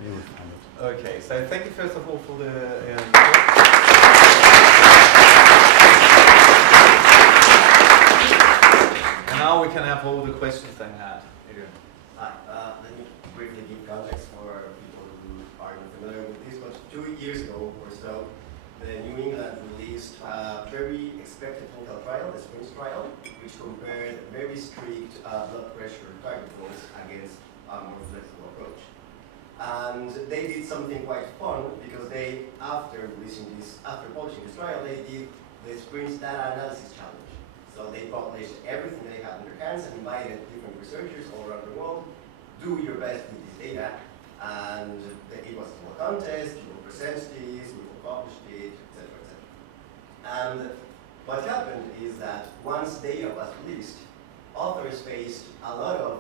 you will find it. Okay, so thank you first of all for the and now we can have all the questions they had. Adrian. Hi, let me briefly give context for people who aren't familiar with this, but 2 years ago or so, the New England released a very expected clinical trial, the SPRINCE trial, which compared very strict blood pressure target goals against a more flexible approach. And they did something quite fun because they, after publishing this trial, they did the SPRINCE data analysis challenge. So they published everything they had in their hands and invited different researchers all around the world, do your best with this data, and it was a small contest, you will present this, we will publish it, etc., etc. And what happened is that once data was released, authors faced a lot of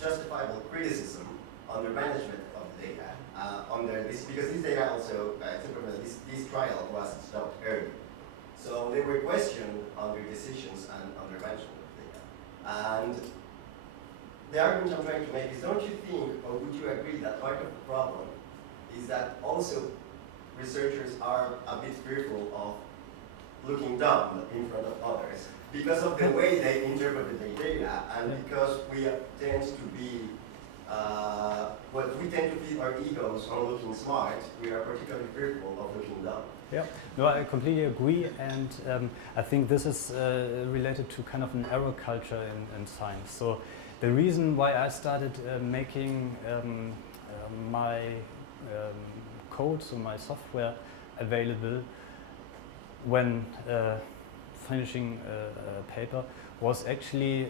justifiable criticism on their management of the data, because this data also, this trial was stopped early. So they were questioned on their decisions and on their management of data. And the argument I'm trying to make is, don't you think, or would you agree that part of the problem is that also researchers are a bit fearful of looking down in front of others because of the way they interpret the data, and because we tend to be, we tend to feed our egos on looking smart, we are particularly fearful of looking down. Yeah, no, I completely agree, and I think this is related to kind of an error culture in science. So the reason why I started making my code, so my software, available when finishing a paper was actually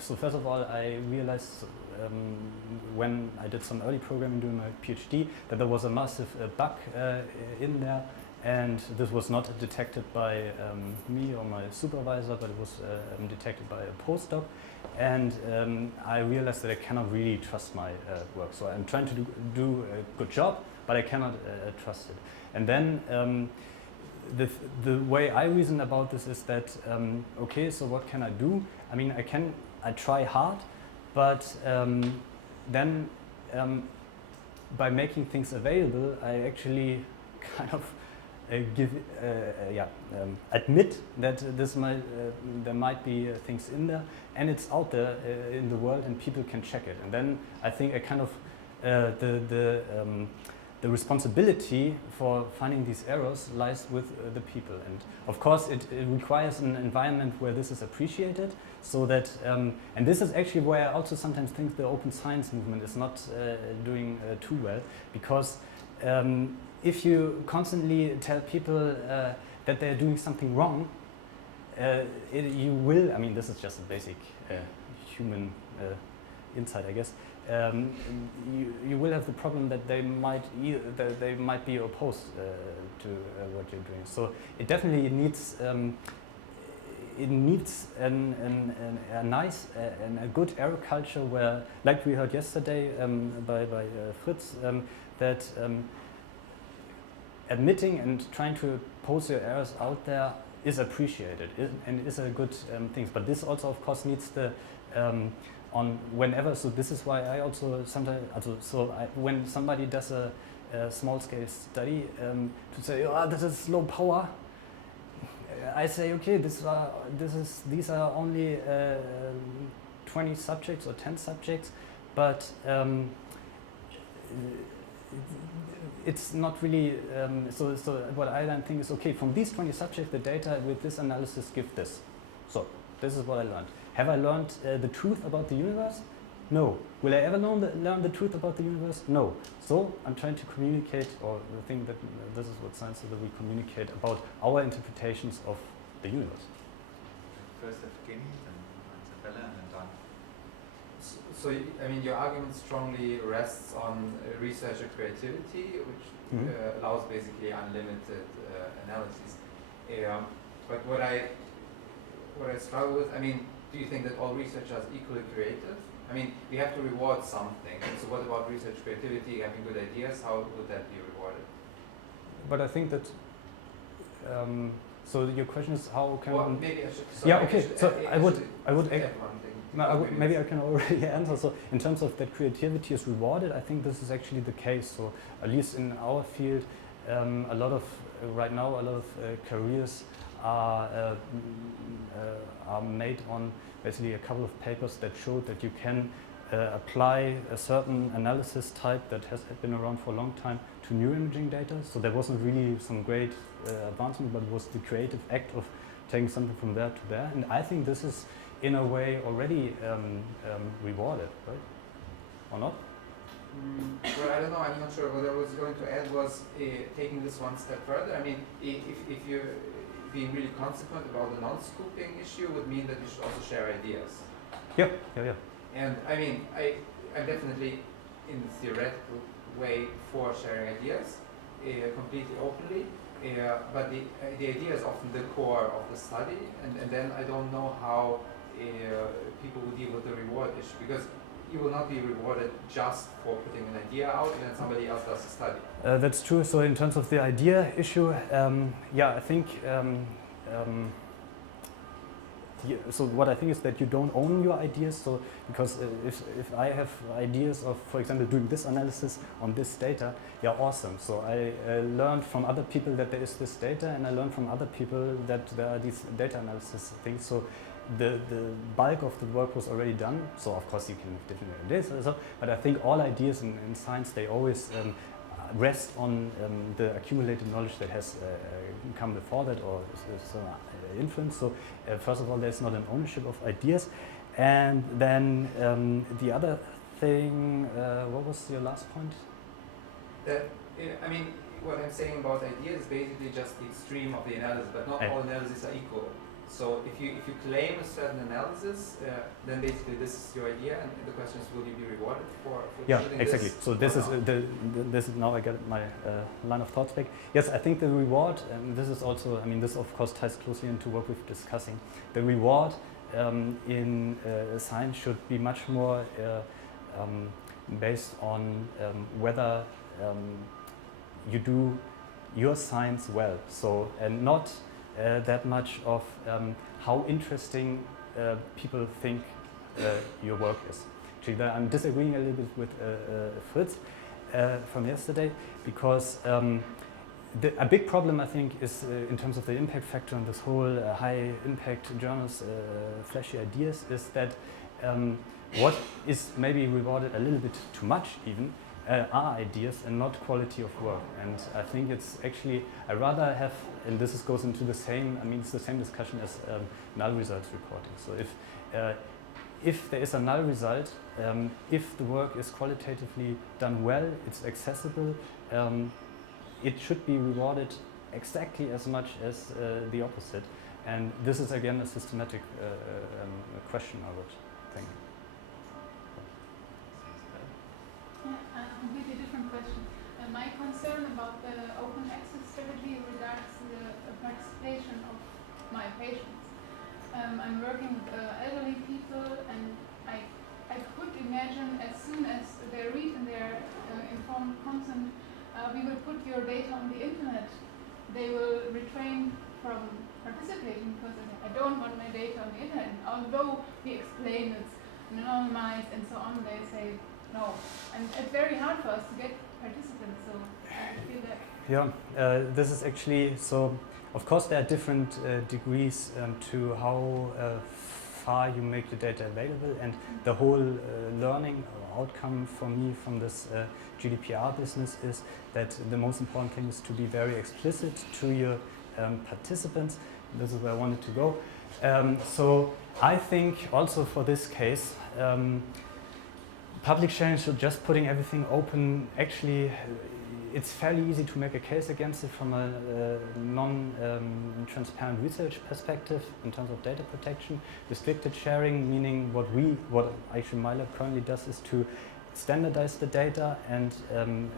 so first of all, I realized when I did some early programming during my PhD that there was a massive bug in there, and this was not detected by me or my supervisor, but it was detected by a postdoc. And I realized that I cannot really trust my work. So I'm trying to do a good job, but I cannot trust it. And then the way I reason about this is that, okay, so what can I do? I mean, I try hard, but then by making things available, I actually kind of admit that there might be things in there, and it's out there in the world, and people can check it. And then I think I kind of the responsibility for finding these errors lies with the people. And of course, it requires an environment where this is appreciated, so that and this is actually where I also sometimes think the open science movement is not doing too well, because if you constantly tell people that they're doing something wrong, you will, I mean, this is just a basic human insight, I guess. You will have the problem that they might be opposed to what you're doing. So it definitely needs a nice and a good error culture where, like we heard yesterday by Fritz, that admitting and trying to pose your errors out there is appreciated and is a good thing. But this also, of course, needs the on whenever. So this is why I also sometimes when somebody does a small-scale study to say, oh, this is low power, I say, okay, these are only 20 subjects or 10 subjects, but it's not really, so what I then think is, okay, from these 20 subjects, the data with this analysis give this. So this is what I learned. Have I learned the truth about the universe? No. Will I ever learn the truth about the universe? No. So I'm trying to communicate, or think that this is what science is, that we communicate about our interpretations of the universe. First Evgeny, then Isabella, and then Dan. So, I mean, your argument strongly rests on researcher creativity, which allows basically unlimited analysis. But what I struggle with, I mean, do you think that all researchers are equally creative? I mean, we have to reward something. So what about research creativity, having good ideas? How would that be rewarded? But I think that, so your question is how can well, one... maybe I should... Yeah, okay, so I would add one thing. maybe I can already answer. So in terms of that creativity is rewarded, I think this is actually the case. So at least in our field, a lot of, right now, a lot of careers are made on basically a couple of papers that showed that you can apply a certain analysis type that has been around for a long time to neuroimaging data. So there wasn't really some great advancement, but it was the creative act of taking something from there to there. And I think this is, in a way, already rewarded, right? Or not? Well, I don't know. I'm not sure. What I was going to add was taking this one step further. I mean, if you're being really consequent about the non-scooping issue, would mean that you should also share ideas. Yeah. And I mean, I'm definitely in the theoretical way for sharing ideas, completely openly. But the idea is often the core of the study, and then I don't know how people will deal with the reward issue, because you will not be rewarded just for putting an idea out and then somebody else does the study. That's true. So in terms of the idea issue, yeah, I think so what I think is that you don't own your ideas. So because if I have ideas of, for example, doing this analysis on this data, yeah, awesome. So I learned from other people that there is this data, and I learned from other people that there are these data analysis things. So the bulk of the work was already done. So of course you can have different ideas, also, but I think all ideas in science, they always rest on the accumulated knowledge that has come before that or is influence. So first of all, there's not an ownership of ideas, and then the other thing, what was your last point? I mean, what I'm saying about ideas is basically just the extreme of the analysis, but not all analyses are equal. So if you claim a certain analysis, then basically this is your idea, and the question is, will you be rewarded for choosing exactly. this? So this is this is now I get my line of thoughts back. Yes, I think the reward, and this is also, I mean, this of course ties closely into what we've discussing. The reward in science should be much more based on whether you do your science well. So and not that much of how interesting people think your work is. Actually, I'm disagreeing a little bit with Fritz from yesterday, because a big problem, I think, is in terms of the impact factor and this whole high impact journals, flashy ideas, is that what is maybe rewarded a little bit too much even are ideas and not quality of work. And I think it's actually, I rather have, and this goes into the same, I mean, it's the same discussion as null results reporting. So if there is a null result, if the work is qualitatively done well, it's accessible, it should be rewarded exactly as much as the opposite. And this is again a systematic question, I would think. Yeah, a completely different question. My concern about the open access strategy regards the participation of my patients. I'm working with elderly people, and I could imagine as soon as they read in their informed consent, we will put your data on the internet, they will refrain from participating because I don't want my data on the internet. And although we explain it's anonymized and so on, they say no. And it's very hard for us to get participants, so I feel that. Yeah, this is actually, so of course there are different degrees to how far you make the data available, and the whole learning outcome for me from this GDPR business is that the most important thing is to be very explicit to your participants. This is where I wanted to go. So I think also for this case, public sharing, so just putting everything open, actually it's fairly easy to make a case against it from a non-transparent research perspective in terms of data protection. Restricted sharing, meaning what actually MyLab currently does is to standardize the data and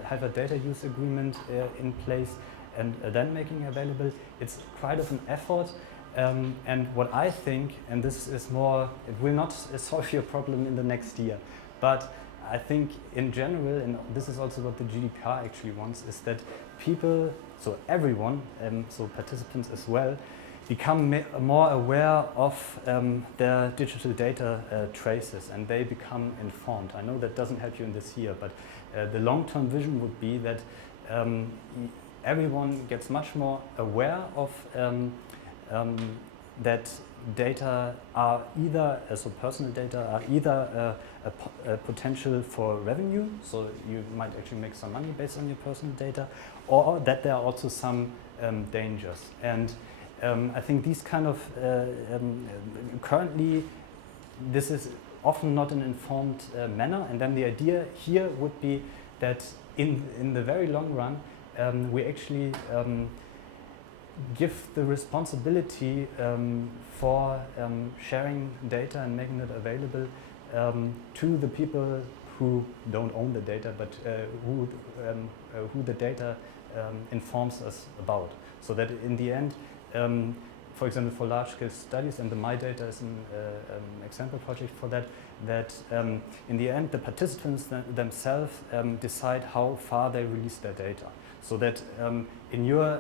have a data use agreement in place and then making it available. It's quite of an effort. And what I think, and this is more, it will not solve your problem in the next year, but I think in general, and this is also what the GDPR actually wants, is that people, so everyone, so participants as well, become more aware of their digital data traces, and they become informed. I know that doesn't help you in this year, but the long-term vision would be that everyone gets much more aware of that data are either, so personal data are either a potential for revenue, so you might actually make some money based on your personal data, or that there are also some dangers. And I think these kind of, currently, this is often not an informed manner, and then the idea here would be that in the very long run, we actually give the responsibility for sharing data and making it available to the people who don't own the data, but who the data informs us about. So that in the end, for example, for large-scale studies, and the MyData is an example project for that, that in the end the participants themselves decide how far they release their data. So that in your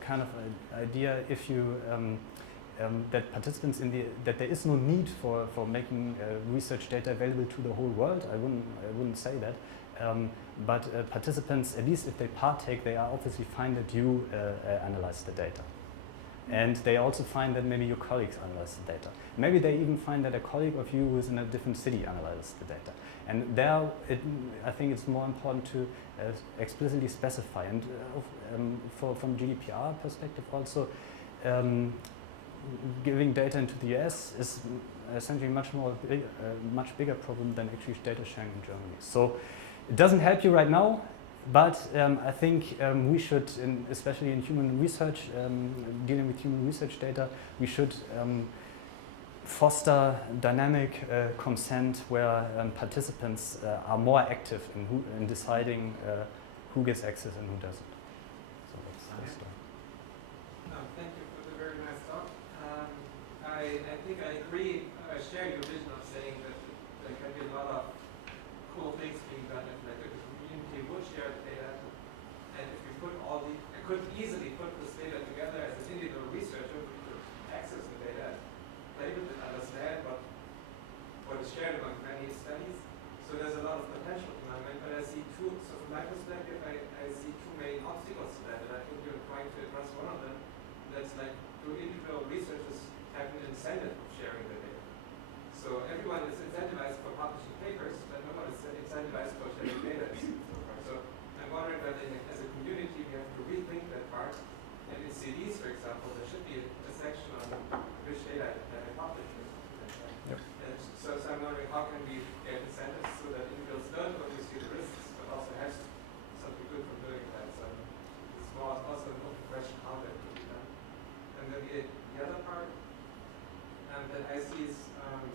kind of idea, if you that participants that there is no need for making research data available to the whole world. I wouldn't say that. But participants, at least if they partake, they are obviously fine that you analyze the data. And they also find that maybe your colleagues analyze the data. Maybe they even find that a colleague of you who is in a different city analyzes the data. And there, I think it's more important to explicitly specify. And from GDPR perspective also, giving data into the US is essentially much bigger problem than actually data sharing in Germany. So it doesn't help you right now. But I think we should, especially in human research, dealing with human research data, we should foster dynamic consent where participants are more active in deciding who gets access and who doesn't. So that's the Thank you for the very nice talk. I think I agree, I share your vision of saying that there can be a lot of cool things being done if like, the community would share the data, and if you put I could easily put this data together as an individual researcher who could access the data, play with it, understand what is shared among many studies. So there's a lot of potential to my mind, but I see from my perspective, I see two main obstacles to that, and I think you're trying to address one of them. That's like, do individual researchers have an incentive of sharing the data? So everyone is incentivized for publishing papers, but no one is incentivized for sharing data so far. So I'm wondering whether as a community we have to rethink that part. And in CDs, for example, there should be a section on which data that I publish. Yep. And so I'm wondering how can we get incentives so that individuals don't only see the risks, but also have something good from doing that. So it's more also an open question how that could be done. And then the other part that I see is,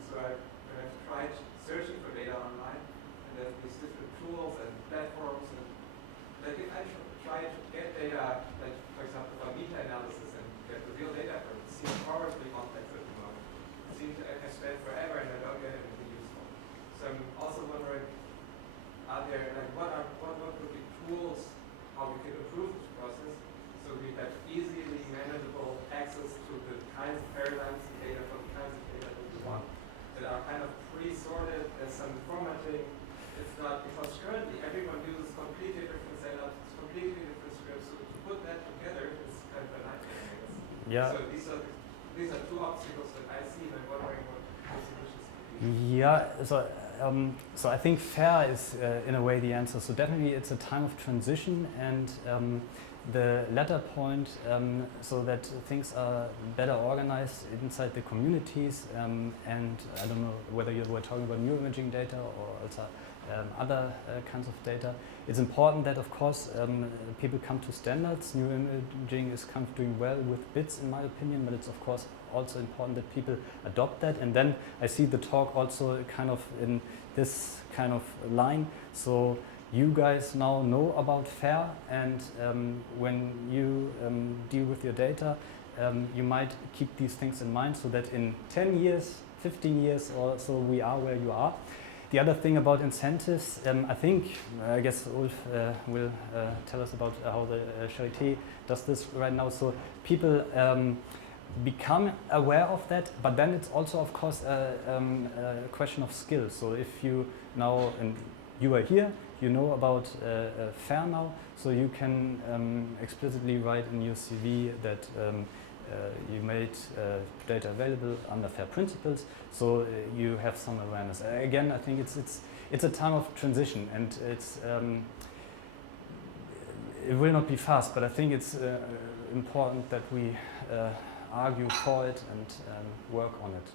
so I've tried searching for data online, and there's these different tools and platforms, and like if I try to get data, like for example for meta-analysis and get the real data from it, it seems horribly complex at the moment. It seems I can spend forever and I don't get anything useful. So I'm also wondering, are there like what would be tools how we could improve this process so we have easily manageable access to the kinds of paradigms and data from the kinds of data that we want, that are kind of pre-sorted, there's some formatting. It's not, because currently everyone uses completely different setups, completely different scripts, so to put that together is kind of a nightmare, I guess. Yeah. So these are two obstacles that I see, and I'm wondering what the solutions could be. Yeah, so I think FAIR is in a way the answer. So definitely it's a time of transition, and the latter point, so that things are better organized inside the communities, and I don't know whether you were talking about neuroimaging data or also other kinds of data. It's important that, of course, people come to standards. Neuroimaging is kind of doing well with bits, in my opinion, but it's of course also important that people adopt that. And then I see the talk also kind of in this kind of line. So you guys now know about FAIR, and when you deal with your data, you might keep these things in mind so that in 10 years, 15 years or so we are where you are. The other thing about incentives, I guess Ulf will tell us about how the Charité does this right now. So people become aware of that, but then it's also, of course, a question of skill. So if you now, and you are here, you know about FAIR now, so you can explicitly write in your CV that you made data available under FAIR principles, so you have some awareness. Again, I think it's a time of transition, and it will not be fast, but I think it's important that we argue for it and work on it.